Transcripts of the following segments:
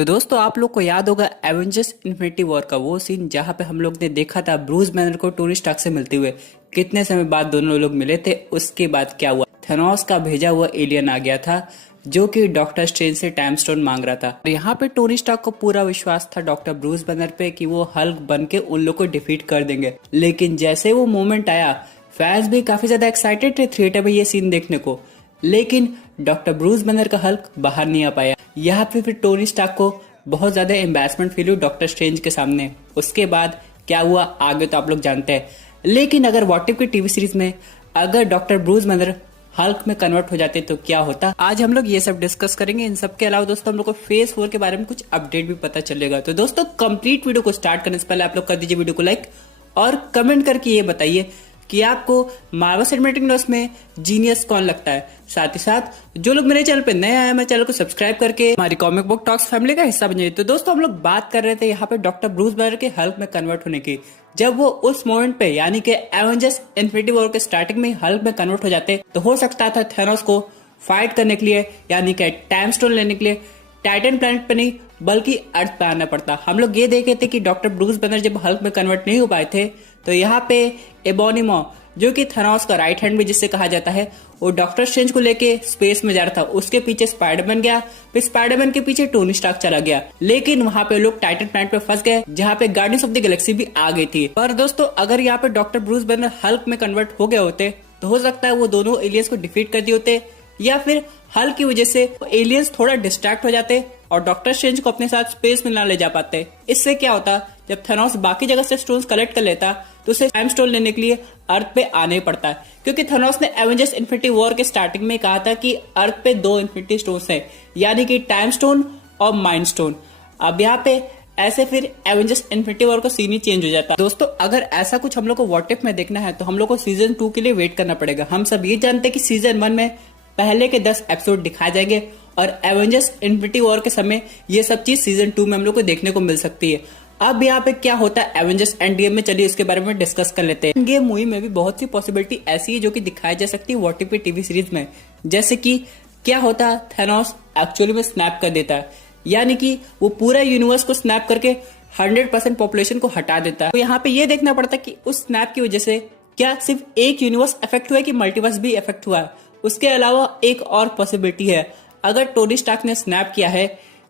तो दोस्तों आप लोग को याद होगा एवेंजर्स इन्फिनिटी वॉर का वो सीन जहां पे हम लोग ने देखा था ब्रूस बैनर को टोनी स्टार्क से मिलते हुए। कितने समय बाद दोनों लोग मिले थे। उसके बाद क्या हुआ, थेनोस का भेजा हुआ एलियन आ गया था जो कि डॉक्टर स्ट्रेंज से टाइम स्टोन मांग रहा था। और यहाँ पे टोनी स्टार्क को पूरा विश्वास था डॉक्टर ब्रूस बैनर पे कि वो हल्क बन के उन लोग को डिफीट कर देंगे। लेकिन जैसे वो मोमेंट आया, फैंस भी काफी ज्यादा एक्साइटेड थे थिएटर में ये सीन देखने को, लेकिन डॉक्टर ब्रूस बैनर का हल्क बाहर नहीं आ पाया। यहाँ पे फिर टोनी स्टार्क को बहुत ज्यादा एम्बैरसमेंट फील हुई डॉक्टर स्ट्रेंज के सामने। उसके बाद क्या हुआ आगे तो आप लोग जानते हैं। लेकिन अगर व्हाट इफ की टीवी सीरीज में अगर डॉक्टर ब्रूस बैनर हल्क में कन्वर्ट हो जाते तो क्या होता, आज हम लोग ये सब डिस्कस करेंगे। इन सब के अलावा दोस्तों हम लोग को फेज 4 के बारे में कुछ अपडेट भी पता चलेगा। तो दोस्तों कंप्लीट वीडियो को स्टार्ट करने से पहले आप लोग कर दीजिए वीडियो को लाइक और कमेंट करके ये बताइए कि आपको मार्वल सिनेमैटिक यूनिवर्स में जीनियस कौन लगता है। साथ ही साथ जो लोग मेरे चैनल पे नए आए, मेरे चैनल को सब्सक्राइब करके हमारी कॉमिक बुक टॉक्स फैमिली का हिस्सा बन जाइए। तो दोस्तों हम लोग बात कर रहे थे यहाँ पे डॉक्टर ब्रूस बैनर के हल्क में कन्वर्ट होने की। जब वो उस मोमेंट पे यानी कि एवेंजर्स इन्फिनिटी वॉर के स्टार्टिंग में हल्क में कन्वर्ट हो जाते तो हो सकता था थेनोस को फाइट करने के लिए यानी कि टाइम स्टोन लेने के लिए टाइटन प्लैनेट पे नहीं बल्कि अर्थ पे आना पड़ता। हम लोग ये देखे थे कि डॉक्टर ब्रूस बैनर जब हल्क में कन्वर्ट नहीं हो पाए थे तो यहाँ पे एबोनिमो जो कि थेनोस का राइट हैंड भी जिससे कहा जाता है, वो डॉक्टर स्ट्रेंज को लेके स्पेस में जा रहा था। उसके पीछे स्पाइडरमैन गया, फिर स्पाइडरमैन के पीछे टोनी स्टार्क चला गया। लेकिन वहां पे लोग टाइटन प्लैनेट पे फंस गए जहां पे गार्डियंस ऑफ द गैलेक्सी भी आ गई थी। पर दोस्तों अगर यहाँ पे डॉक्टर ब्रूस बैनर हल्क में कन्वर्ट हो गए होते तो हो सकता है वो दोनों एलियंस को डिफीट कर दिए होते, या फिर हल्क की वजह से एलियंस थोड़ा डिस्ट्रैक्ट हो जाते और डॉक्टर स्ट्रेंज को अपने साथ स्पेस में ना ले जा पाते। इससे क्या होता, जब थेनोस बाकी जगह से स्टोन्स कलेक्ट कर लेता तो उसे टाइम स्टोन लेने के लिए अर्थ पे आने पड़ता है, क्योंकि थेनोस ने एवेंजर्स इन्फिनिटी वॉर के स्टार्टिंग में कहा था कि अर्थ पे 2 इन्फिनिटी स्टोन्स हैं, यानी कि टाइम स्टोन और माइंड स्टोन। अब यहाँ पे ऐसे फिर एवेंजर्स इन्फिनिटी वॉर का सीन ही चेंज हो जाता है। दोस्तों अगर ऐसा कुछ हम लोग को व्हाट इफ में देखना है तो हम लोग को सीजन 2 के लिए वेट करना पड़ेगा। हम सब ये जानते हैं कि सीजन 1 में पहले के 10 एपिसोड दिखाए जाएंगे और एवेंजर्स इन्फिनिटी वॉर के समय ये सब चीज सीजन 2 में हम लोग को देखने को मिल सकती है। अब यहाँ पे क्या होता है एवेंजर्स एंड गेम में, चलिए उसके बारे में डिस्कस कर लेते हैं। गेम मूवी में भी बहुत सी पॉसिबिलिटी ऐसी है जो कि दिखाई जा सकती है व्हाट इफ टीवी सीरीज में। जैसे कि क्या होता है, थेनोस एक्चुअली में स्नैप कर देता है, यानी कि वो पूरा यूनिवर्स को स्नैप करके 100% पॉपुलेशन को हटा देता है। तो यहाँ पे ये देखना पड़ता है कि उस स्नैप की वजह से क्या सिर्फ एक यूनिवर्स इफेक्ट हुआ है कि मल्टीवर्स भी इफेक्ट हुआ है। उसके अलावा एक और पॉसिबिलिटी है, अगर टोनी स्टार्क ने स्नैप किया है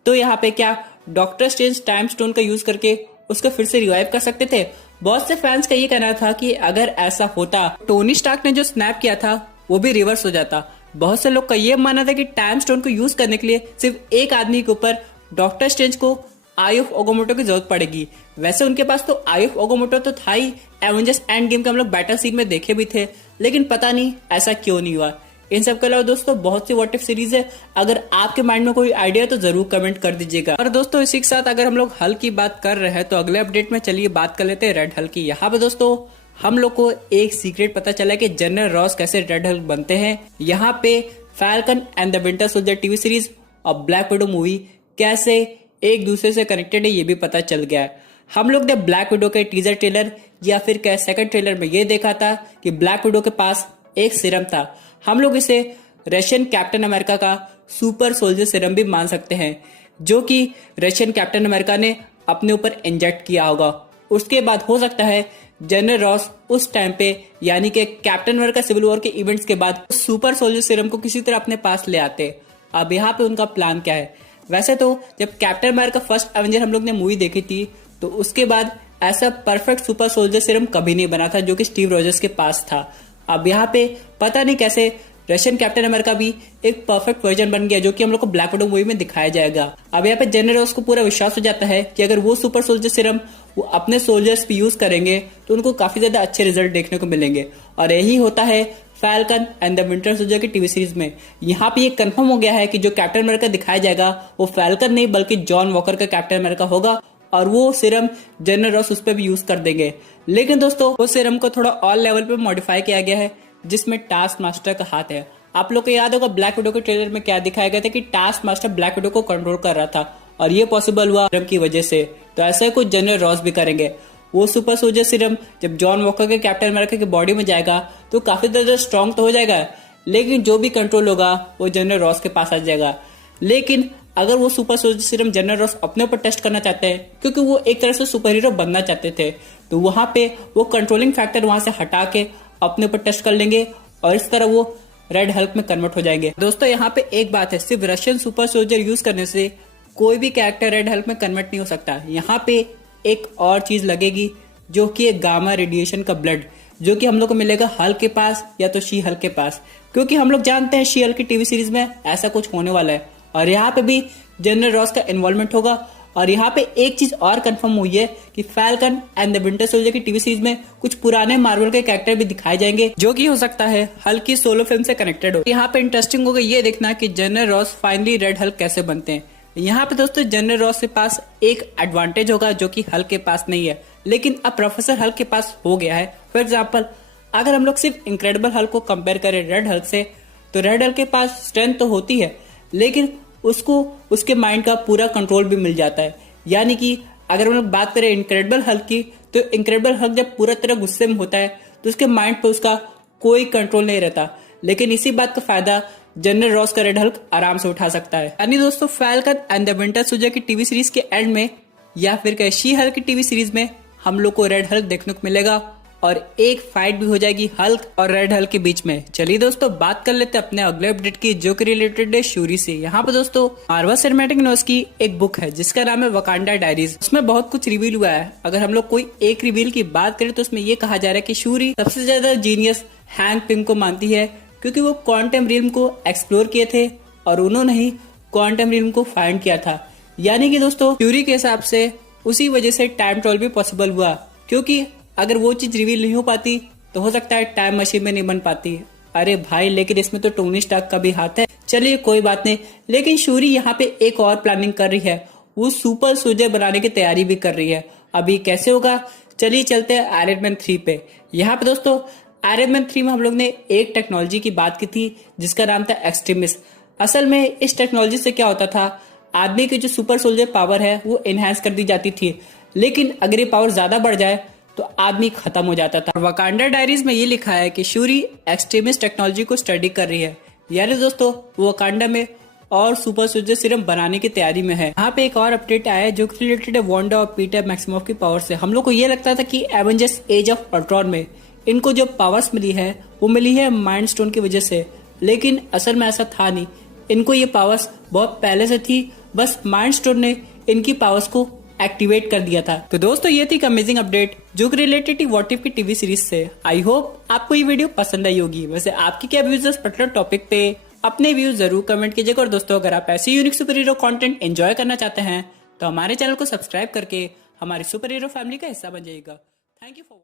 तो यहाँ पे क्या डॉक्टर स्ट्रेंज टाइम स्टोन का यूज करके उसको फिर से रिवाइव कर सकते थे। बहुत से फैंस का ये कहना था कि अगर ऐसा होता टोनी स्टार्क ने जो स्नैप किया था वो भी रिवर्स हो जाता। बहुत से लोग का ये मानना था कि टाइम स्टोन को यूज करने के लिए सिर्फ एक आदमी के ऊपर डॉक्टर स्ट्रेंज को आई ऑफ ओगोमोटो की जरूरत पड़ेगी। वैसे उनके पास तो आई ऑफ ओगोमोटो तो था ही, एवेंजर्स एंड गेम का हम लोग बैटल सीन में देखे भी थे, लेकिन पता नहीं ऐसा क्यों नहीं हुआ। इन सब के अलावा दोस्तों बहुत सी व्हाट इफ सीरीज है, अगर आपके माइंड में कोई आइडिया तो जरूर कमेंट कर दीजिएगा। और दोस्तों इसी के साथ अगर हम लोग हल्क की बात कर रहे हैं तो अगले अपडेट में चलिए बात कर लेते हैं रेड हल्क की। यहाँ पे दोस्तों हम लोग को एक सीक्रेट पता चला कि जनरल रॉस कैसे रेड हल्क बनते हैं। यहाँ पे falcon and the winter soldier TV series और ब्लैक विडो मूवी कैसे एक दूसरे से कनेक्टेड है ये भी पता चल गया है। हम लोग ने ब्लैक विडो के टीजर ट्रेलर या फिर क्या सेकंड ट्रेलर में ये देखा था कि ब्लैक विडो के पास एक सीरम था। हम लोग इसे रशियन कैप्टन अमेरिका का सुपर सोल्जर सीरम भी मान सकते हैं, जो कि रशियन कैप्टन अमेरिका ने अपने ऊपर इंजेक्ट किया होगा। उसके बाद हो सकता है जनरल रॉस उस टाइम पे यानी कि कैप्टन अमेरिका सिविल वॉर के इवेंट्स के बाद सुपर सोल्जर सीरम को किसी तरह अपने पास ले आते। अब यहाँ पे उनका प्लान क्या है, वैसे तो जब कैप्टन अमेरिका फर्स्ट एवेंजर हम लोग ने मूवी देखी थी तो उसके बाद ऐसा परफेक्ट सुपर सोल्जर सीरम कभी नहीं बना था जो कि स्टीव रॉजर्स के पास था। अब यहाँ पे पता नहीं कैसे रशियन कैप्टन अमेरिका भी एक परफेक्ट वर्जन बन गया जो कि हम लोग को ब्लैक विडो मूवी में दिखाया जाएगा। अब यहाँ पे जनरल रॉस को पूरा विश्वास हो जाता है कि अगर वो सुपर सोल्जर सीरम वो अपने सोल्जर्स पे यूज करेंगे तो उनको काफी ज्यादा अच्छे रिजल्ट देखने को मिलेंगे। और यही होता है falcon and the winter soldier की टीवी सीरीज में। यहाँ पे ये कंफर्म हो गया है कि जो कैप्टन अमेरिका दिखाया जाएगा वो फैल्कन नहीं बल्कि जॉन वॉकर का कैप्टन अमेरिका होगा और वो सीरम जनरल रॉस उस पर भी यूज कर देंगे। लेकिन दोस्तों वो सीरम को थोड़ा और लेवल पे मॉडिफाई किया गया है जिसमें टास्क मास्टर का हाथ है। आप लोग को याद होगा ब्लैक विडो के ट्रेलर में क्या दिखाया गया था कि टास्क मास्टर ब्लैक विडो को कंट्रोल कर रहा था और ये पॉसिबल हुआ सीरम की वजह से। तो ऐसा कुछ जनरल रॉस भी करेंगे। वो सुपर सोल्जर सीरम जब जॉन वॉकर के कैप्टन अमेरिका की बॉडी में जाएगा तो काफी ज्यादा स्ट्रॉन्ग तो हो जाएगा, लेकिन जो भी कंट्रोल होगा वो जनरल रॉस के पास आ जाएगा। लेकिन अगर वो super soldier serum general Ross अपने ऊपर टेस्ट करना चाहते हैं, क्योंकि वो एक तरह से सुपर हीरो बनना चाहते थे, तो वहां पे वो कंट्रोलिंग फैक्टर वहां से हटा के अपने ऊपर टेस्ट कर लेंगे और इस तरह वो रेड हल्क में कन्वर्ट हो जाएंगे। दोस्तों यहाँ पे एक बात है, सिर्फ रशियन सुपर सोल्जर यूज करने से कोई भी कैरेक्टर रेड हल्क में कन्वर्ट नहीं हो सकता। यहाँ पे एक और चीज लगेगी जो कि एक गामा रेडिएशन का ब्लड, जो कि हम लोग को मिलेगा हल्क के पास या तो शी हल्क के पास, क्योंकि हम लोग जानते हैं शी हल्क की टीवी सीरीज में ऐसा कुछ होने वाला है और यहाँ पे भी जनरल रॉस का इन्वॉल्वमेंट होगा। और यहाँ पे एक चीज और कंफर्म हुई है कि falcon and the winter soldier की टीवी सीरीज में कुछ पुराने मार्वल के कैरेक्टर भी दिखाए जाएंगे, जो कि हो सकता है हल्क की सोलो फिल्म से कनेक्टेड हो। यहाँ पे इंटरेस्टिंग होगा ये देखना कि general Ross finally red Hulk कैसे बनते हैं। यहाँ पे दोस्तों जनरल रॉस के पास एक एडवांटेज होगा जो कि हल्क के पास नहीं है, लेकिन अब प्रोफेसर हल्क के पास हो गया है। फॉर एग्जाम्पल, अगर हम लोग सिर्फ इनक्रेडिबल हल्क को कंपेयर करें रेड हल्क से, तो रेड हल्क के पास स्ट्रेंथ तो होती है, लेकिन उसको उसके माइंड का पूरा कंट्रोल भी मिल जाता है। यानी कि अगर हम लोग बात करें इनक्रेडिबल हल्क की, तो इनक्रेडिबल हल्क जब पूरा तरह गुस्से में होता है तो उसके माइंड पे उसका कोई कंट्रोल नहीं रहता, लेकिन इसी बात का फायदा जनरल रॉस का रेड हल्क आराम से उठा सकता है। यानी दोस्तों falcon and the winter soldier की टीवी सीरीज के एंड में या फिर कहे शी हल्क की टीवी सीरीज में हम लोग को रेड हल्क देखने को मिलेगा और एक फाइट भी हो जाएगी हल्क और रेड हल्क के बीच में। चलिए दोस्तों बात कर लेते हैं अपने अगले अपडेट की, जो कि रिलेटेड है शूरी से। यहाँ पे दोस्तों मार्वल सिनेमैटिक यूनिवर्स की एक बुक है जिसका नाम है वकांडा डायरीज। उसमें बहुत कुछ रिवील हुआ है। अगर हम लोग कोई एक रिवील की बात करें तो उसमें ये कहा जा रहा है कि शूरी सबसे ज्यादा जीनियस हैंक पिंग को मानती है, क्योंकि वो क्वांटम रिल्म को एक्सप्लोर किए थे और उन्होंने ही क्वांटम रिल्म को फाइंड किया था। यानी कि दोस्तों शूरी के हिसाब से उसी वजह से टाइम ट्रैवल भी पॉसिबल हुआ, क्योंकि अगर वो चीज रिवील नहीं हो पाती तो हो सकता है टाइम मशीन में नहीं बन पाती। अरे भाई, लेकिन इसमें तो टोनी स्टार्क का भी हाथ है। चलिए कोई बात नहीं, लेकिन शूरी यहाँ पे एक और प्लानिंग कर रही है, वो सुपर सोल्जर बनाने की तैयारी भी कर रही है। अभी कैसे होगा, चलिए चलते हैं आयरन मैन 3 पे। यहाँ पे दोस्तों आयरन मैन 3 में हम लोग ने एक टेक्नोलॉजी की बात की थी जिसका नाम था एक्सट्रीमिस्ट। असल में इस टेक्नोलॉजी से क्या होता था, आदमी की जो सुपर सोल्जर पावर है वो एनहांस कर दी जाती थी, लेकिन अगर ये पावर ज्यादा बढ़ जाए तो आदमी खत्म हो जाता था। वकांडा डायरीज में ये लिखा है कि शूरी एक्सट्रीमिस्ट टेक्नोलॉजी को स्टडी कर रही है, यानी दोस्तों वो वकांडा में और सुपर सोल्जर सीरम बनाने की तैयारी में है। यहाँ पे एक और अपडेट आया है जो रिलेटेड है वांडा और पीटर मैक्सिमोफ की पावर से। हम लोग को ये लगता था कि एवेंजर्स एज ऑफ अल्ट्रॉन में इनको जो पावर्स मिली है वो मिली है माइंड स्टोन की वजह से, लेकिन असल में ऐसा था नहीं। इनको ये पावर्स बहुत पहले से थी, बस माइंड स्टोन ने इनकी पावर्स को एक्टिवेट कर दिया था। तो दोस्तों ये थी एक अमेजिंग अपडेट जो कि रिलेटेड थी व्हाट इफ की टीवी सीरीज से। आई होप आपको ये वीडियो पसंद आई होगी। वैसे आपकी क्या व्यूज है इस पर्टिकुलर टॉपिक पे, अपने व्यूज जरूर कमेंट कीजिएगा। और दोस्तों अगर आप ऐसे unique super hero content enjoy करना चाहते हैं तो हमारे चैनल को सब्सक्राइब करके हमारी सुपर हीरो फैमिली का हिस्सा बन जाइएगा। Thank you for